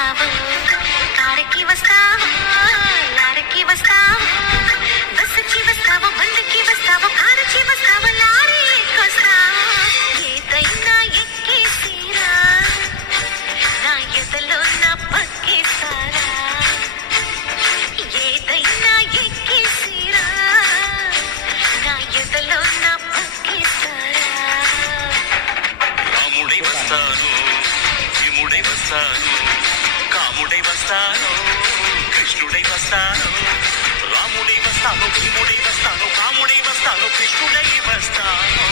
వస్తావు కారుకి వస్తావు లారీకి వస్తావు బస్సుకి వస్తావు బండికి వస్తావు కారుకి వస్తావు లారీ ఎక్కొస్తావు ఏదైనా ఎక్కేసిరా నా ఎదలో నా పక్కేస్తారా ఏదైనా ఎక్కేసిరా నా ఎదలో నా పక్కేస్తారా రాముడై వస్తాను విముడై వస్తాను కాముడై వస్తాను కృష్ణుడై వస్తాను రాముడై వస్తాను భీముడై వస్తాను కాముడై వస్తాను కృష్ణుడై వస్తాను